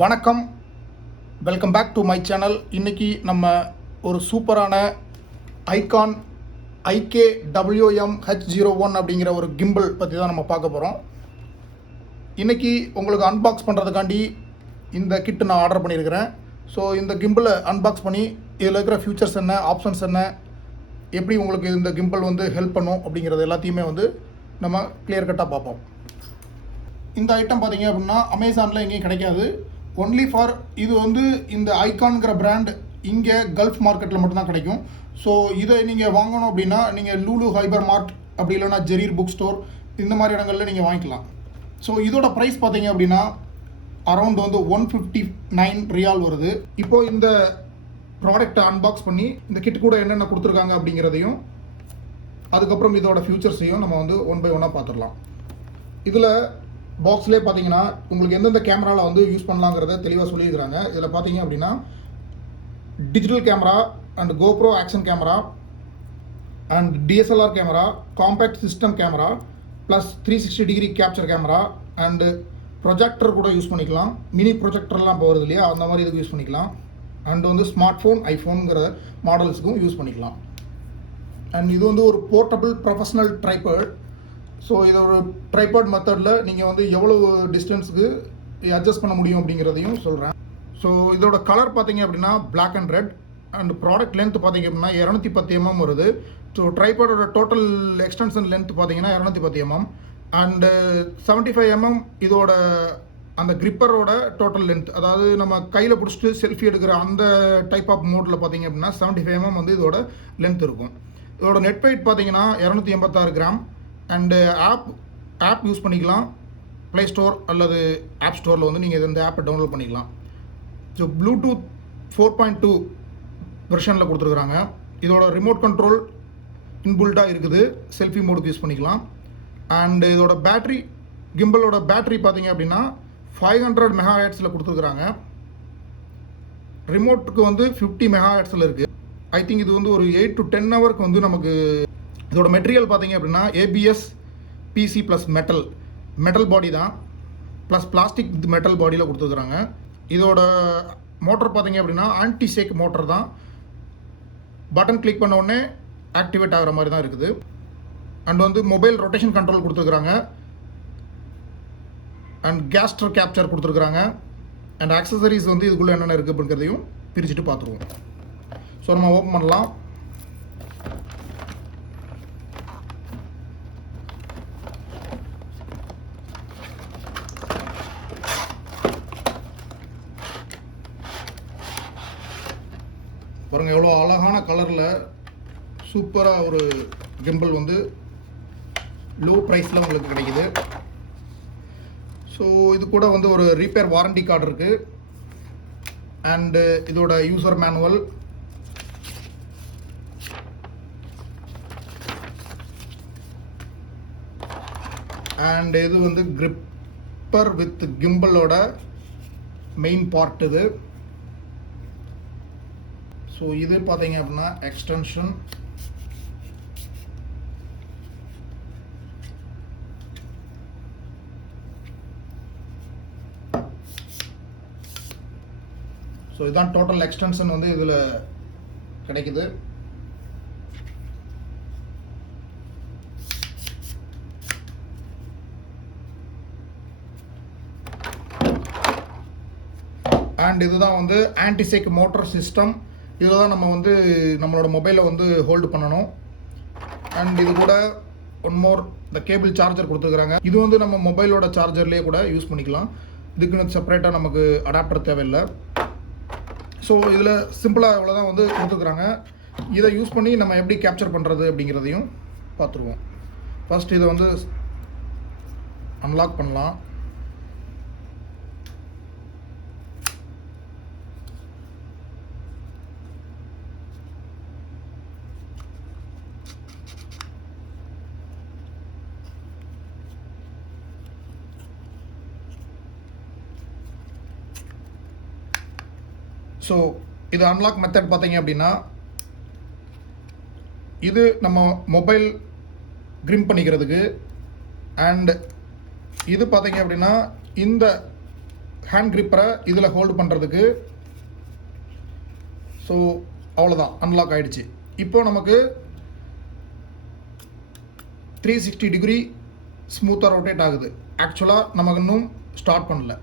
வணக்கம், welcome back to my channel. இன்றைக்கி நம்ம ஒரு சூப்பரான ஐகான் IKWM-H01 அப்படிங்கிற ஒரு கிம்பிள் பற்றி தான் நம்ம பார்க்க போகிறோம். இன்றைக்கி உங்களுக்கு அன்பாக்ஸ் பண்ணுறதுக்காண்டி இந்த கிட்டு நான் ஆர்டர் பண்ணியிருக்கிறேன். ஸோ இந்த கிம்பிளை அன்பாக்ஸ் பண்ணி இதில் இருக்கிற ஃபியூச்சர்ஸ் என்ன, ஆப்ஷன்ஸ் என்ன, எப்படி உங்களுக்கு இந்த கிம்பிள் வந்து ஹெல்ப் பண்ணும் அப்படிங்கிறது எல்லாத்தையுமே வந்து நம்ம கிளியர் கட்டாக பார்ப்போம். இந்த ஐட்டம் பார்த்தீங்க அப்படின்னா அமேசானில் எங்கேயும் கிடைக்காது. ஒன்லி ஃபார் இது வந்து இந்த ஐகான்கிற பிராண்ட் இங்கே கல்ஃப் மார்க்கெட்டில் மட்டும்தான் கிடைக்கும். ஸோ இதை நீங்கள் வாங்கணும் அப்படின்னா நீங்கள் லூலு ஹைபர் மார்ட் அப்படி இல்லைன்னா ஜெரீர் புக் ஸ்டோர் இந்த மாதிரி இடங்களில் நீங்கள் வாங்கிக்கலாம். ஸோ இதோட ப்ரைஸ் பார்த்தீங்க அப்படின்னா அரௌண்ட் வந்து 159 ரியால் வருது. இப்போது இந்த ப்ராடக்டை அன்பாக்ஸ் பண்ணி இந்த கிட் கூட என்னென்ன கொடுத்துருக்காங்க அப்படிங்கிறதையும் அதுக்கப்புறம் இதோட ஃபியூச்சர்ஸையும் நம்ம வந்து ஒன் பை ஒன்னாக பார்த்துடலாம். இதில் பாக்ஸ்லேயே பார்த்தீங்கன்னா உங்களுக்கு எந்தெந்த கேமராவில் வந்து யூஸ் பண்ணலாங்கிறத தெளிவாக சொல்லியிருக்கிறாங்க. இதில் பார்த்தீங்க அப்படின்னா digital camera and GoPro action camera and DSLR camera, compact system camera plus 360 degree capture camera and projector கூட யூஸ் பண்ணிக்கலாம். மினி ப்ரொஜெக்டர்லாம் போகிறது இல்லையா, அந்த மாதிரி இதுக்கு யூஸ் பண்ணிக்கலாம். அண்ட் வந்து ஸ்மார்ட் ஃபோன், ஐஃபோனுங்கிற மாடல்ஸுக்கும் யூஸ் பண்ணிக்கலாம். அண்ட் இது வந்து ஒரு போர்ட்டபிள் ப்ரொஃபஷனல் ட்ரைபாட். ஸோ இதை ஒரு ட்ரைபாட் மெத்தடில் நீங்கள் வந்து எவ்வளவு டிஸ்டன்ஸுக்கு அட்ஜஸ்ட் பண்ண முடியும் அப்படிங்கிறதையும் சொல்கிறேன். ஸோ இதோட கலர் பார்த்தீங்க அப்படின்னா black and red and product length பார்த்தீங்க அப்படின்னா 210 mm வருது. ஸோ ட்ரைபாடோட டோட்டல் எக்ஸ்டென்ஷன் லென்த் பார்த்தீங்கன்னா 210 mm அண்டு 75 mm இதோட அந்த கிரிப்பரோட டோட்டல் லென்த், அதாவது நம்ம கையில் பிடிச்சிட்டு செல்ஃபி எடுக்கிற அந்த டைப் ஆஃப் மோடில் பார்த்தீங்க அப்படின்னா 75 mm வந்து இதோட லென்த் இருக்கும். இதோட நெட் வெயிட் பார்த்தீங்கன்னா 286 கிராம். அண்டு ஆப் யூஸ் பண்ணிக்கலாம். ப்ளே ஸ்டோர் அல்லது ஆப் ஸ்டோரில் வந்து நீங்கள் இந்த ஆப்பை டவுன்லோட் பண்ணிக்கலாம். ஸோ ப்ளூடூத் 4.2 வெர்ஷனில் கொடுத்துருக்குறாங்க. இதோட ரிமோட் கண்ட்ரோல் இன்பில்டாக இருக்குது, செல்ஃபி மோடுக்கு யூஸ் பண்ணிக்கலாம். அண்டு இதோட பேட்ரி, கிம்பலோட பேட்ரி பார்த்தீங்க அப்படின்னா 500 MHz கொடுத்துருக்குறாங்க. ரிமோட்டுக்கு வந்து 50 MHz இருக்குது. ஐ திங்க் இது வந்து ஒரு 8 to 10 ஹவருக்கு வந்து நமக்கு. இதோட மெட்டீரியல் பார்த்தீங்க அப்படின்னா ABS PC plus metal body தான், ப்ளஸ் பிளாஸ்டிக் மெட்டல் பாடியில் கொடுத்துருக்குறாங்க. இதோட மோட்டர் பார்த்தீங்க அப்படின்னா ஆன்டி ஷேக் மோட்டர் தான். பட்டன் கிளிக் பண்ண உடனே ஆக்டிவேட் ஆகிற மாதிரி தான் இருக்குது. அண்ட் வந்து மொபைல் ரொட்டேஷன் கண்ட்ரோல் கொடுத்துருக்குறாங்க. அண்ட் கேஸ்டர் கேப்சர் கொடுத்துருக்குறாங்க. அண்ட் ஆக்சசரிஸ் வந்து இதுக்குள்ளே என்னென்ன இருக்குது அப்படிங்கிறதையும் பிரிச்சுட்டு பார்த்துருவோம். ஸோ நம்ம ஓப்பன் பண்ணலாம். பாருங்கள் எவ்வளோ அழகான கலரில் சூப்பராக ஒரு கிம்பிள் வந்து லோ ப்ரைஸில் உங்களுக்கு கிடைக்குது. ஸோ இது கூட வந்து ஒரு ரீப்பேர் வாரண்டி கார்டு இருக்குது. அண்டு இதோட யூசர் மேனுவல், அண்ட் இது வந்து கிரிப்பர் வித் கிம்பிளோட மெயின் பார்ட் இது. ஸோ இது பார்த்தீங்க அப்படின்னா எக்ஸ்டென்ஷன். ஸோ இதுதான் டோட்டல் எக்ஸ்டென்ஷன் வந்து இதில் கிடைக்குது. அண்ட் இதுதான் வந்து ஆன்டிசேக் மோட்டர் சிஸ்டம். இதில் தான் நம்ம வந்து நம்மளோட மொபைலை வந்து ஹோல்டு பண்ணணும். அண்ட் இது கூட ஒன் மோர் இந்த கேபிள் சார்ஜர் கொடுத்துருக்குறாங்க. இது வந்து நம்ம மொபைலோட சார்ஜர்லேயே கூட யூஸ் பண்ணிக்கலாம். இதுக்குன்னு செப்பரேட்டாக நமக்கு அடாப்டர் தேவையில்லை. ஸோ இதில் சிம்பிளாக இவ்வளோதான் வந்து கொடுத்துருக்குறாங்க. இதை யூஸ் பண்ணி நம்ம எப்படி கேப்சர் பண்ணுறது அப்படிங்கிறதையும் பார்த்துருவோம். ஃபர்ஸ்ட் இதை வந்து அன்லாக் பண்ணலாம். ஸோ இது அன்லாக் மெத்தட் பார்த்தீங்க அப்படின்னா இது நம்ம மொபைல் கிரிம் பண்ணிக்கிறதுக்கு. அண்ட் இது பார்த்தீங்க அப்படின்னா இந்த ஹேண்ட் கிரிப்பரை இதில் ஹோல்டு பண்ணுறதுக்கு. ஸோ அவ்வளோதான், அன்லாக் ஆகிடுச்சு. இப்போ நமக்கு 360 டிகிரி ஸ்மூத்தாக ரொட்டேட் ஆகுது. ஆக்சுவலாக நமக்கு இன்னும் ஸ்டார்ட் பண்ணல.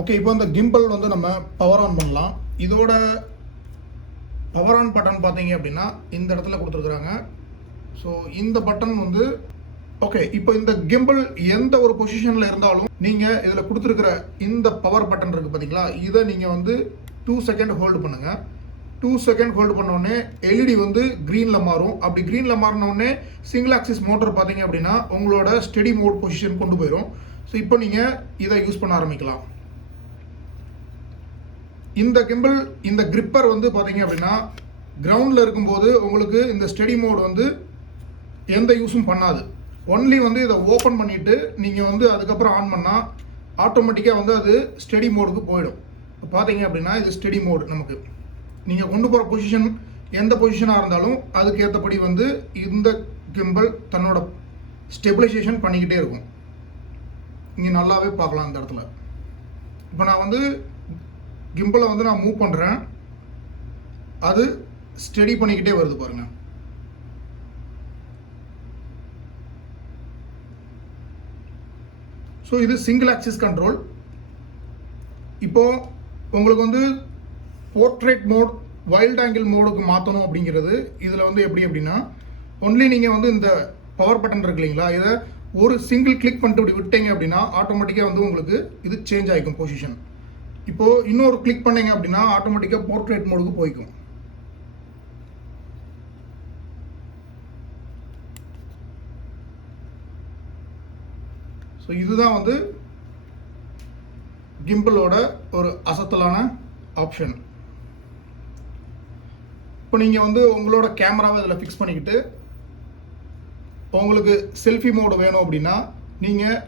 ஓகே, இப்போ இந்த கிம்பல் வந்து நம்ம பவர் ஆன் பண்ணலாம். இதோட பவர் ஆன் பட்டன் பார்த்தீங்க அப்படின்னா இந்த இடத்துல கொடுத்துருக்குறாங்க. ஸோ இந்த பட்டன் வந்து ஓகே, இப்போ இந்த கிம்பல் எந்த ஒரு பொசிஷனில் இருந்தாலும் நீங்கள் இதில் கொடுத்துருக்கிற இந்த பவர் பட்டன் இருக்குது பார்த்தீங்களா, இதை நீங்கள் வந்து 2 செகண்ட் ஹோல்டு பண்ணுங்கள். 2 செகண்ட் ஹோல்டு பண்ணோடனே எல்இடி வந்து க்ரீனில் மாறும். அப்படி க்ரீனில் மாறினோடனே சிங்கிள் ஆக்சிஸ் மோட்டர் பார்த்தீங்க அப்படின்னா உங்களோட ஸ்டெடி மோட் பொசிஷன் கொண்டு போயிடும். ஸோ இப்போ நீங்கள் இதை யூஸ் பண்ண ஆரம்பிக்கலாம். இந்த கிம்பல், இந்த கிரிப்பர் வந்து பார்த்தீங்க அப்படின்னா கிரவுண்டில் இருக்கும்போது உங்களுக்கு இந்த ஸ்டெடி மோட் வந்து எந்த யூஸும் பண்ணாது. ஒன்லி வந்து இதை ஓப்பன் பண்ணிவிட்டு நீங்கள் வந்து அதுக்கப்புறம் ஆன் பண்ணால் ஆட்டோமேட்டிக்காக வந்து அது ஸ்டெடி மோடுக்கு போயிடும். இப்போ பார்த்தீங்க அப்படின்னா இது ஸ்டெடி மோடு. நமக்கு நீங்கள் கொண்டு போகிற பொசிஷன் எந்த பொசிஷனாக இருந்தாலும் அதுக்கு ஏற்றபடி வந்து இந்த கிம்பல் தன்னோட ஸ்டெபிலைசேஷன் பண்ணிக்கிட்டே இருக்கும். இங்கே நல்லாவே பார்க்கலாம் இந்த இடத்துல. இப்போ நான் வந்து கிம்பலை வந்து நான் மூவ் பண்ணுறேன், அது ஸ்டெடி பண்ணிக்கிட்டே வருது பாருங்கள். ஸோ இது சிங்கிள் ஆக்சிஸ் கண்ட்ரோல். இப்போது உங்களுக்கு வந்து போர்ட்ரேட் மோட், வைல்ட் ஆங்கிள் மோடுக்கு மாற்றணும் அப்படிங்கிறது இதில் வந்து எப்படி அப்படின்னா ஒன்லி நீங்கள் வந்து இந்த பவர் பட்டன் இருக்கு இல்லைங்களா, இதை ஒரு சிங்கிள் கிளிக் பண்ணிட்டு இப்படி விட்டீங்க அப்படின்னா ஆட்டோமேட்டிக்காக வந்து உங்களுக்கு இது சேஞ்ச் ஆகிக்கும் பொசிஷன். இப்போது இன்னொரு கிளிக் பண்ணீங்க அப்படின்னா ஆட்டோமேட்டிக்காக போர்ட்ரேட் மோடுக்கு போய்க்கும். ஸோ இதுதான் வந்து கிம்பலோட ஒரு அசத்தலான ஆப்ஷன். இப்போ நீங்கள் வந்து உங்களோட கேமராவை இதில் ஃபிக்ஸ் பண்ணிக்கிட்டு உங்களுக்கு செல்ஃபி மோடு வேணும் அப்படின்னா நீங்கள்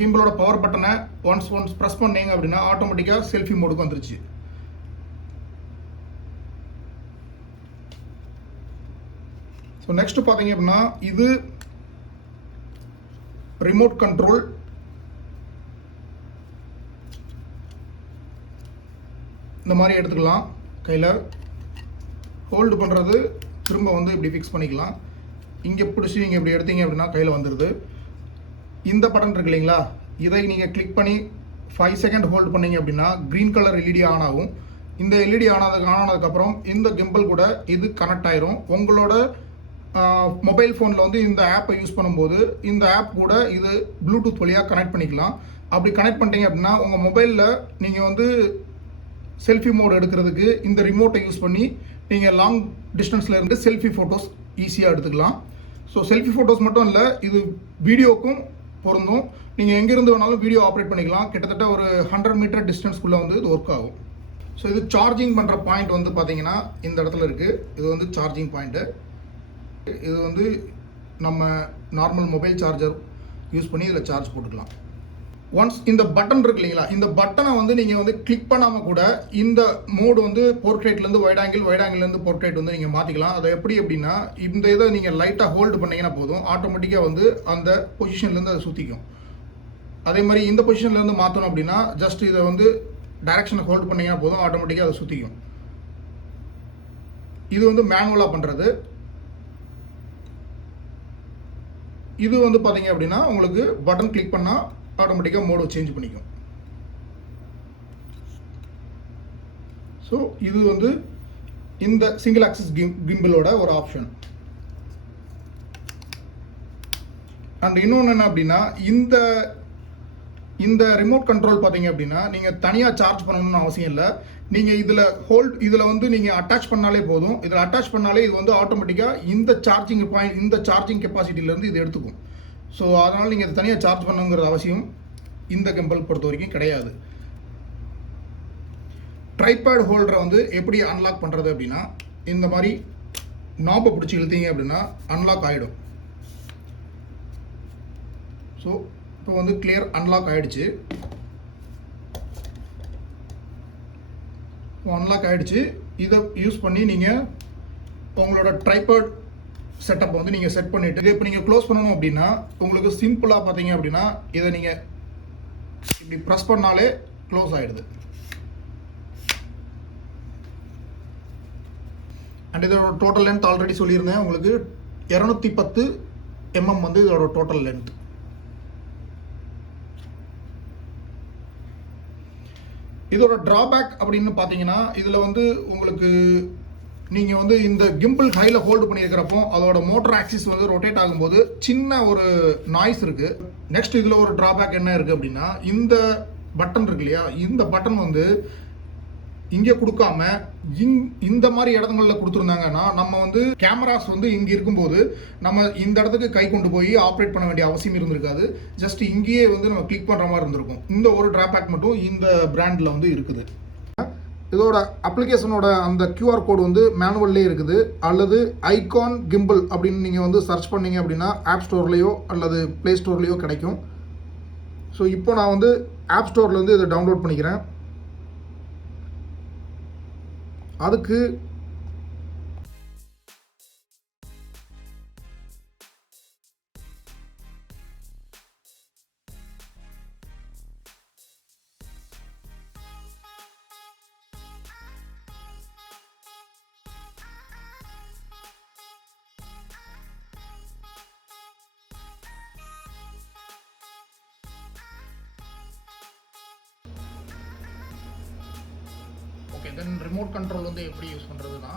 கிம்பலோட பவர் பட்டனை ஒன்ஸ் ப்ரெஸ் பண்ணீங்க அப்படின்னா ஆட்டோமேட்டிக்காக செல்ஃபி மோடுக்கு வந்துருச்சு. ஸோ நெக்ஸ்ட் பார்த்தீங்க அப்படின்னா இது ரிமோட் கண்ட்ரோல். இந்த மாதிரி எடுத்துக்கலாம். கையில் ஹோல்டு பண்ணுறது திரும்ப வந்து இப்படி ஃபிக்ஸ் பண்ணிக்கலாம். இங்கே பிடிச்சி நீங்கள் இப்படி எடுத்தீங்க அப்படின்னா கையில் வந்துடுது. இந்த பட்டன் இருக்கு இல்லைங்களா, இதை நீங்கள் கிளிக் பண்ணி 5 செகண்ட் ஹோல்டு பண்ணீங்க அப்படின்னா க்ரீன் கலர் எல்இடி ஆன் ஆகும். இந்த எல்இடி ஆனதுக்கப்புறம் இந்த கிம்பல் கூட இது கனெக்ட் ஆயிரும். உங்களோட மொபைல் ஃபோனில் வந்து இந்த ஆப்பை யூஸ் பண்ணும்போது இந்த ஆப் கூட இது ப்ளூடூத் வழியாக கனெக்ட் பண்ணிக்கலாம். அப்படி கனெக்ட் பண்ணிட்டீங்க அப்படின்னா உங்கள் மொபைலில் நீங்கள் வந்து செல்ஃபி மோட் எடுக்கிறதுக்கு இந்த ரிமோட்டை யூஸ் பண்ணி நீங்கள் லாங் டிஸ்டன்ஸில் இருந்து செல்ஃபி ஃபோட்டோஸ் ஈஸியாக எடுத்துக்கலாம். ஸோ செல்ஃபி ஃபோட்டோஸ் மட்டும் இல்லை, இது வீடியோக்கும் பொருந்தும். நீங்கள் எங்கேருந்து வேணாலும் வீடியோ ஆப்ரேட் பண்ணிக்கலாம். கிட்டத்தட்ட ஒரு 100 மீட்டர் டிஸ்டன்ஸ்குள்ளே வந்து இது ஒர்க் ஆகும். ஸோ இது சார்ஜிங் பண்ணுற பாயிண்ட் வந்து பார்த்தீங்கன்னா இந்த இடத்துல இருக்குது. இது வந்து சார்ஜிங் பாயிண்ட்டு. இது வந்து நம்ம நார்மல் மொபைல் சார்ஜர் யூஸ் பண்ணி இதில் சார்ஜ் போட்டுக்கலாம். ஒன்ஸ் இந்த பட்டன் இருக்கு இல்லைங்களா, இந்த பட்டனை வந்து நீங்கள் வந்து கிளிக் பண்ணாமல் கூட இந்த மோடு வந்து போர்ட்ரேட்லேருந்து வைட் ஆங்கிள்லேருந்து போர்ட்ரேட் வந்து நீங்கள் மாற்றிக்கலாம். அதை எப்படி அப்படின்னா இந்த இதை நீங்கள் லைட்டாக ஹோல்டு பண்ணிங்கன்னா போதும், ஆட்டோமேட்டிக்காக வந்து அந்த பொசிஷன்லேருந்து அதை சுற்றிக்கும். அதே மாதிரி இந்த பொசிஷன்லேருந்து மாற்றணும் அப்படின்னா ஜஸ்ட் இதை வந்து டைரக்ஷனை ஹோல்டு பண்ணிங்கன்னா போதும், ஆட்டோமேட்டிக்காக அதை சுற்றிக்கும். இது வந்து மேனுவலாக பண்ணுறது. இது வந்து பார்த்தீங்க அப்படின்னா உங்களுக்கு பட்டன் கிளிக் பண்ணால் ஆட்டோமேட்டிக்காக மோடு சேஞ்ச் பண்ணிக்கும். ஸோ இது வந்து இந்த சிங்கிள் ஆக்சிஸ் கிம்பலோட ஒரு ஆப்ஷன். அண்ட் இன்னொன்று என்ன அப்படின்னா இந்த ரிமோட் கண்ட்ரோல் பார்த்தீங்க அப்படின்னா நீங்கள் தனியாக சார்ஜ் பண்ணணும்னு அவசியம் இல்லை. நீங்கள் இதில் வந்து நீங்கள் அட்டாச் பண்ணாலே போதும். இதில் அட்டாச் பண்ணாலே இது வந்து ஆட்டோமேட்டிக்காக இந்த சார்ஜிங் பாயிண்ட், இந்த சார்ஜிங் கெப்பாசிட்டியிலேருந்து இது எடுத்துக்கும். ஸோ அதனால் நீங்கள் இது தனியாக சார்ஜ் பண்ணுங்கிறது அவசியம் இந்த கிம்பல் பொறுத்த வரைக்கும் கிடையாது. ட்ரைபேட் ஹோல்டரை வந்து எப்படி அன்லாக் பண்ணுறது அப்படின்னா இந்த மாதிரி நாப்பை பிடிச்சி இழுத்தீங்க அப்படின்னா அன்லாக் ஆகிடும். ஸோ இப்போ வந்து கிளியர் அன்லாக் ஆகிடுச்சு. அன்லாக் ஆகிடுச்சு. இதை யூஸ் பண்ணி நீங்கள் உங்களோட ட்ரைபேட் செட்டப் வந்து நீங்கள் செட் பண்ணிவிட்டு இப்போ நீங்கள் க்ளோஸ் பண்ணணும் அப்படின்னா உங்களுக்கு சிம்பிளாக பார்த்தீங்க அப்படின்னா இதை நீங்கள் இப்படி ப்ரெஸ் பண்ணாலே க்ளோஸ் ஆகிடுது. அண்ட் இதோட டோட்டல் லென்த் ஆல்ரெடி சொல்லியிருந்தேன் உங்களுக்கு, 210 mm வந்து இதோட டோட்டல் லென்த். இதோட ட்ராபேக் அப்படின்னு பார்த்தீங்கன்னா, இதில் வந்து உங்களுக்கு நீங்கள் வந்து இந்த கிம்பிள் கையில் ஹோல்டு பண்ணியிருக்கிறப்போ அதோட மோட்டர் ஆக்சிஸ் வந்து ரொட்டேட் ஆகும்போது சின்ன ஒரு நாய்ஸ் இருக்குது. நெக்ஸ்ட் இதில் ஒரு ட்ராபேக் என்ன இருக்குது அப்படின்னா, இந்த பட்டன் இருக்கு இல்லையா, இந்த பட்டன் வந்து இங்கே கொடுக்காம இந்த மாதிரி இடங்களில் கொடுத்துருந்தாங்கன்னா நம்ம வந்து கேமராஸ் வந்து இங்கே இருக்கும்போது நம்ம இந்த இடத்துக்கு கை கொண்டு போய் ஆப்ரேட் பண்ண வேண்டிய அவசியம் இருந்திருக்காது. ஜஸ்ட் இங்கேயே வந்து நம்ம கிளிக் பண்ணுற மாதிரி இருந்திருக்கும். இந்த ஒரு ட்ராபேக் மட்டும் இந்த பிராண்டில் வந்து இருக்குது. இதோட அப்ளிகேஷனோட அந்த QR கோடு வந்து மேனுவல்லே இருக்குது. அல்லது ஐகான் கிம்பிள் அப்படின்னு நீங்கள் வந்து சர்ச் பண்ணீங்க அப்படின்னா ஆப் ஸ்டோர்லேயோ அல்லது ப்ளே ஸ்டோர்லேயோ கிடைக்கும். ஸோ இப்போ நான் வந்து ஆப் ஸ்டோர்லேருந்து இதை டவுன்லோட் பண்ணிக்கிறேன். அதுக்கு ஓகே, தென் ரிமோட் கண்ட்ரோல் வந்து எப்படி யூஸ் பண்ணுறதுன்னா,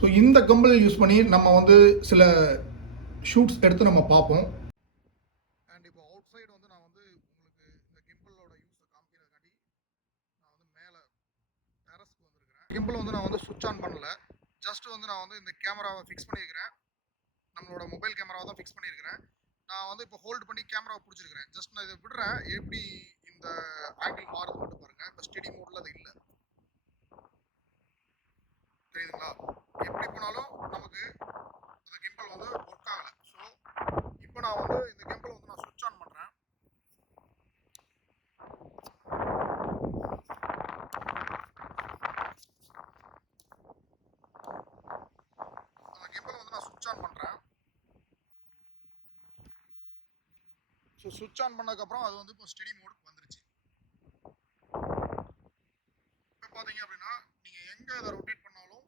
ஸோ இந்த கம்பல் யூஸ் பண்ணி நம்ம வந்து சில ஷூட்ஸ் எடுத்து நம்ம பார்ப்போம். அண்ட் இப்போ அவுட் சைடு வந்து நான் வந்து உங்களுக்கு இந்த கிம்பலோட யூஸை காமிக்கிறதுக்காண்டி நான் வந்து மேலே டெரஸ்க்கு வந்துருக்கிறேன். கிம்பல் வந்து நான் வந்து சுவிட்ச் ஆன் பண்ணல, ஜஸ்ட் வந்து நான் வந்து இந்த கேமராவை ஃபிக்ஸ் பண்ணியிருக்கிறேன். நம்மளோட மொபைல் கேமராவை தான் ஃபிக்ஸ் பண்ணியிருக்கிறேன். நான் வந்து இப்போ ஹோல்டு பண்ணி கேமராவை பிடிச்சிருக்கிறேன். ஜஸ்ட் நான் இதை விடுறேன், எப்படி இந்த ஆங்கிள் மாறுது மட்டும் பாருங்கள். இப்போ ஸ்டெடி மோடில் அது இல்லை, தெரியுதுங்களா? எப்படி போனாலும் நமக்கு இந்த கிம்பல் வந்து ஒர்க் ஆகலை. ஸோ இப்போ நான் வந்து இந்த கிம்பல் வந்து நான் சுவிட்ச் ஆன் பண்ணுறேன். அந்த கிம்பல் வந்து நான் சுவிட்ச் ஆன் பண்ணுறேன். ஸோ சுவிட்ச் ஆன் பண்ணதுக்கப்புறம் அது வந்து இப்போ ஸ்டெடி மோடுக்கு வந்துருச்சு. இப்போ பார்த்தீங்க அப்படின்னா நீங்கள் எங்கே அதை ரொட்டேட் பண்ணாலும்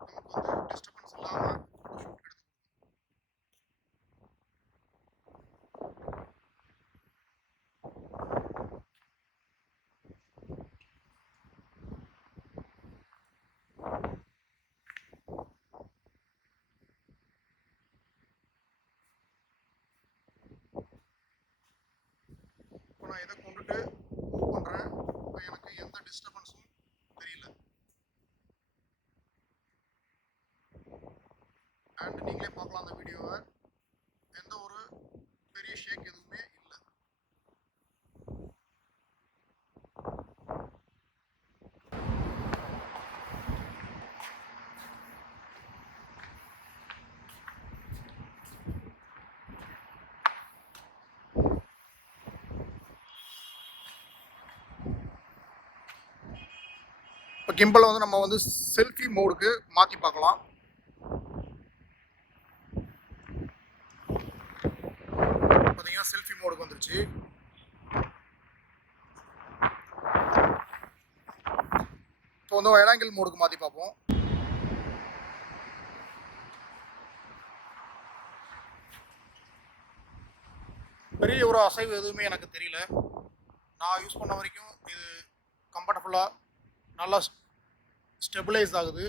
நமக்கு வந்து டிஸ்டர்பன்ஸ் இல்லாமல் ஷூட் எடுத்து இப்போ நான் இதை கொண்டுட்டு மூவ் பண்ணுறேன். இப்போ எனக்கு எந்த டிஸ்டர்பன்ஸும் தெரியல. அண்ட் நீங்களே பார்க்கலாம் அந்த வீடியோவை, எந்த ஒரு பெரிய ஷேக் எதுவுமே இல்லை. இப்போ கிம்பலை வந்து நம்ம வந்து செல்ஃபி மோடுக்கு மாற்றி பார்க்கலாம். பார்த்தீங்கன்னா செல்ஃபி மோடுக்கு வந்துருச்சு. இப்போ வந்து வைட் ஆங்கிள் மோடுக்கு மாற்றி பார்ப்போம். பெரிய ஒரு அசைவு எதுவுமே எனக்கு தெரியல. நான் யூஸ் பண்ண வரைக்கும் இது கம்ஃபர்டபுளாக நல்லா ஸ்டெபிளைஸ் ஆகுது.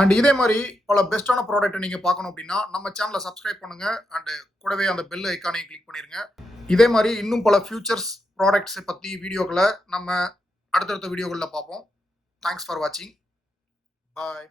அண்ட் இதே மாதிரி பல பெஸ்ட்டான ப்ராடக்ட்டை நீங்கள் பார்க்கணும் அப்படின்னா நம்ம சேனலை சப்ஸ்கிரைப் பண்ணுங்கள். அண்டு கூடவே அந்த பெல் ஐக்கானையும் கிளிக் பண்ணிடுங்க. இதே மாதிரி இன்னும் பல ஃபியூச்சர்ஸ் ப்ராடக்ட்ஸை பற்றி வீடியோக்களை நம்ம அடுத்தடுத்த வீடியோக்களில் பார்ப்போம். தேங்க்ஸ் ஃபார் வாட்சிங். பாய்.